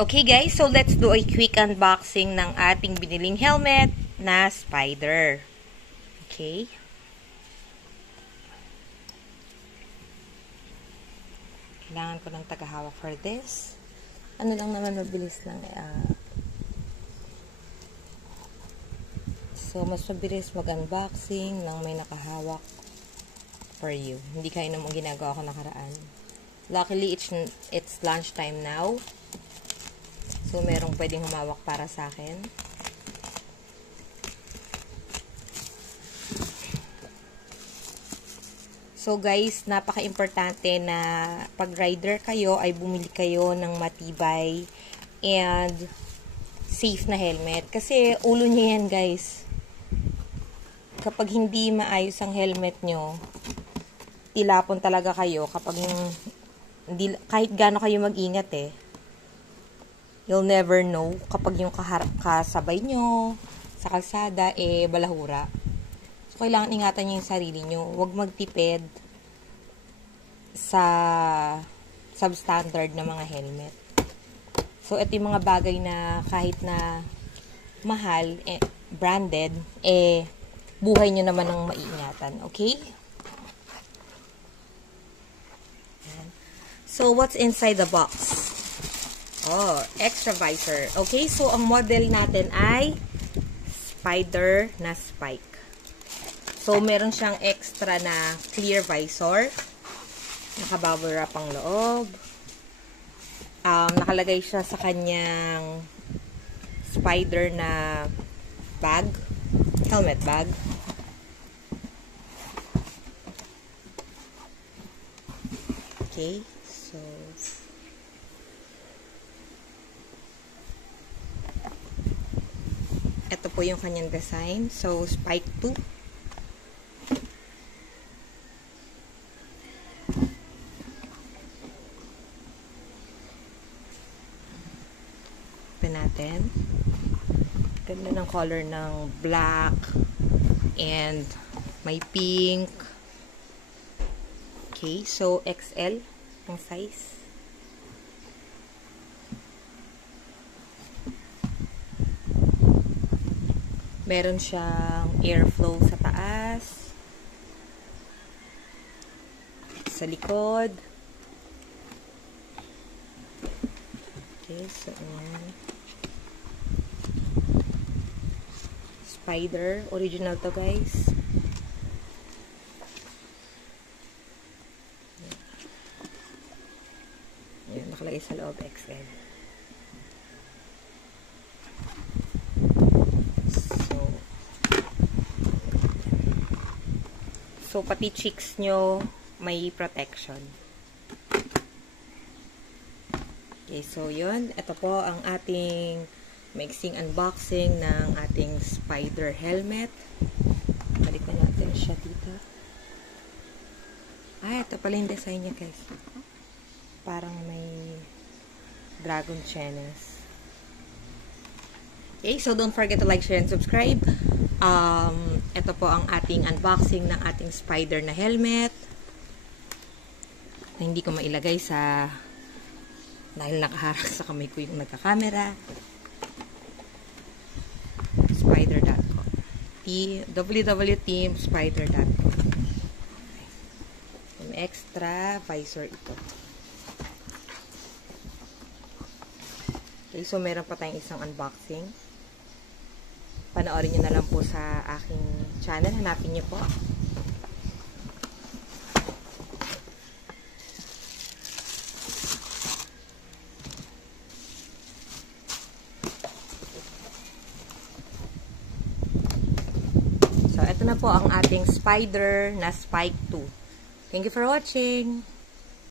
Okay guys, so let's do a quick unboxing ng ating biniling helmet na Spider. Okay. Kailangan ko ng tagahawak for this. Ano lang naman, mabilis lang. So, mas mabilis mag-unboxing nang may nakahawak for you. Hindi kaya namang ginagawa ko nakaraan. Luckily, it's lunchtime now. So, merong pwedeng humawak para sa akin. So, guys, napaka-importante na pag rider kayo ay bumili kayo ng matibay and safe na helmet. Kasi, ulo nyo yan, guys. Kapag hindi maayos ang helmet nyo, tilapon talaga kayo kapag kahit gaano kayo mag-ingat you'll never know kapag yung kasabay nyo sa kalsada balahura. So, kailangan ingatan nyo yung sarili nyo. Huwag magtipid sa substandard na mga helmet. So, ito yung mga bagay na kahit na mahal, branded, buhay nyo naman ng maiingatan. Okay? So, what's inside the box? Oh, extra visor. Okay, so ang model natin ay Spider na Spike. So, meron siyang extra na clear visor. Naka-bubble wrap ang loob. Nakalagay siya sa kanyang Spider na bag. Helmet bag. Okay, so ito po yung kanyang design. So, Spike 2. Open natin. Ganda ng color ng black and may pink. Okay, so XL ang size. Meron siyang airflow sa taas, sa likod. Okay, so Spider, original to guys. Ayan, nakalagay sa loob XL. So, pati cheeks nyo may protection. Okay, so yun. Ito po ang ating mixing unboxing ng ating Spider helmet. Balik na natin siya dito. Ito pala yung design niya, guys. Parang may dragon chenes. Okay, so don't forget to like, share, and subscribe. Ito po ang ating unboxing ng ating Spider na helmet. Na hindi ko mailagay dahil nakaharap sa kamay ko yung nagka-camera. Spider.com. www.teamspider.com. Yung extra visor ito. Okay, so meron pa tayong isang unboxing. Panoorin nyo na lang po sa aking channel. Hanapin nyo po. So, ito na po ang ating Spider na Spike 2. Thank you for watching!